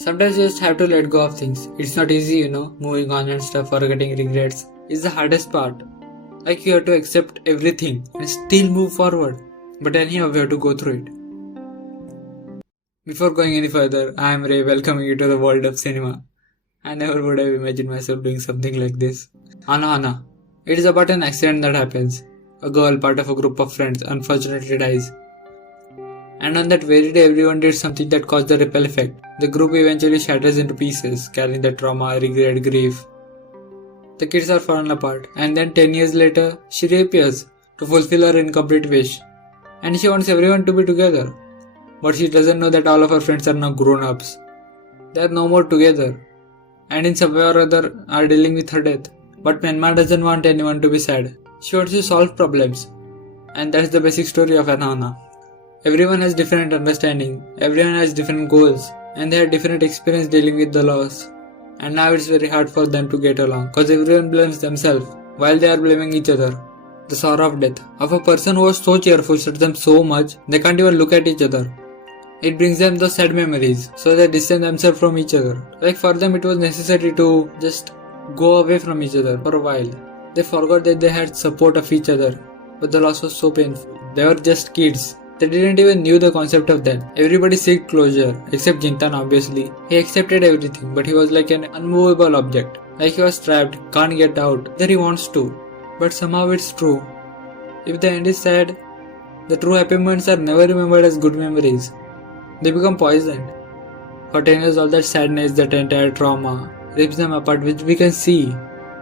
Sometimes you just have to let go of things. It's not easy, moving on and stuff, forgetting regrets is the hardest part. Like you have to accept everything and still move forward. But anyhow, we have to go through it. Before going any further, I am Ray welcoming you to the world of cinema. I never would have imagined myself doing something like this. Anohana. It is about an accident that happens. A girl, part of a group of friends, unfortunately dies. And on that very day, everyone did something that caused the ripple effect. The group eventually shatters into pieces, carrying the trauma, regret, grief. The kids are fallen apart, and then 10 years later, she reappears to fulfill her incomplete wish. And she wants everyone to be together. But she doesn't know that all of her friends are now grown-ups. They are no more together. And in some way or other are dealing with her death. But Myanmar doesn't want anyone to be sad. She wants to solve problems. And that's the basic story of Anohana. Everyone has different understanding, everyone has different goals, and they have different experience dealing with the loss. And now it's very hard for them to get along, cause everyone blames themselves, while they are blaming each other. The sorrow of death of a person who was so cheerful hurts them so much, they can't even look at each other. It brings them those sad memories, so they distance themselves from each other. Like for them it was necessary to just go away from each other for a while. They forgot that they had support of each other, but the loss was so painful. They were just kids. They didn't even knew the concept of that. Everybody seeked closure, except Jintan obviously. He accepted everything, but he was like an unmovable object. Like he was trapped, can't get out. There he wants to. But somehow it's true. If the end is sad, the true happy moments are never remembered as good memories. They become poisoned. For 10 years all that sadness, that entire trauma, rips them apart, which we can see.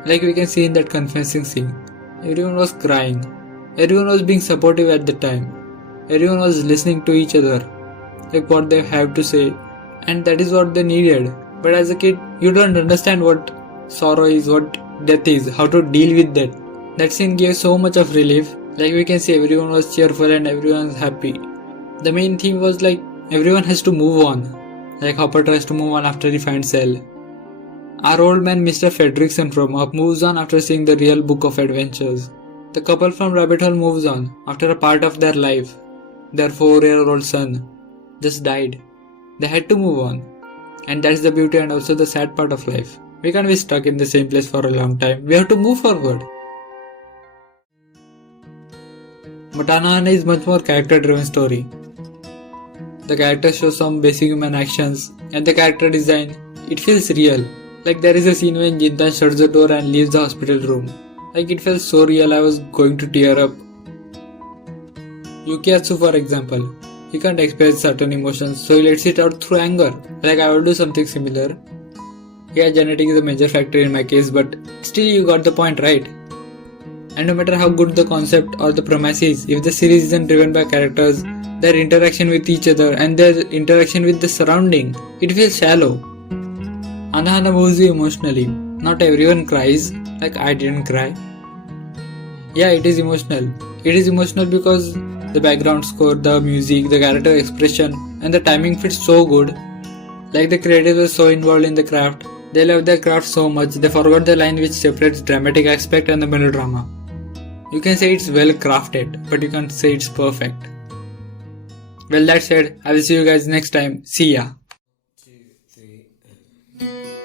Like we can see in that confessing scene. Everyone was crying. Everyone was being supportive at the time. Everyone was listening to each other, like what they have to say, and that is what they needed. But as a kid, you don't understand what sorrow is, what death is, how to deal with that. That scene gave so much of relief. Like we can see everyone was cheerful and everyone was happy. The main theme was like everyone has to move on. Like Hopper tries to move on after he finds Cell. Our old man Mr. Fredrickson from Up moves on after seeing the real book of adventures. The couple from Rabbit Hole moves on after a part of their life. Their 4-year-old son just died. They had to move on. And that's the beauty and also the sad part of life. We can't be stuck in the same place for a long time. We have to move forward. But Anohana is much more character-driven story. The characters show some basic human actions, and the character design, it feels real. Like there is a scene when Jintan shuts the door and leaves the hospital room. Like it felt so real I was going to tear up. Yukiatsu, for example, he can't express certain emotions, so he lets it out through anger. Like I will do something similar. Yeah, genetic is a major factor in my case, but still you got the point, right? And no matter how good the concept or the premise is, if the series isn't driven by characters, their interaction with each other and their interaction with the surrounding, it feels shallow. Anohana moves you emotionally. Not everyone cries, like I didn't cry. Yeah, it is emotional. It is emotional because the background score, the music, the character expression, and the timing fits so good. Like the creators were so involved in the craft, they love their craft so much, they forgot the line which separates dramatic aspect and the melodrama. You can say it's well crafted, but you can't say it's perfect. Well, that said, I will see you guys next time. See ya. 2, 3.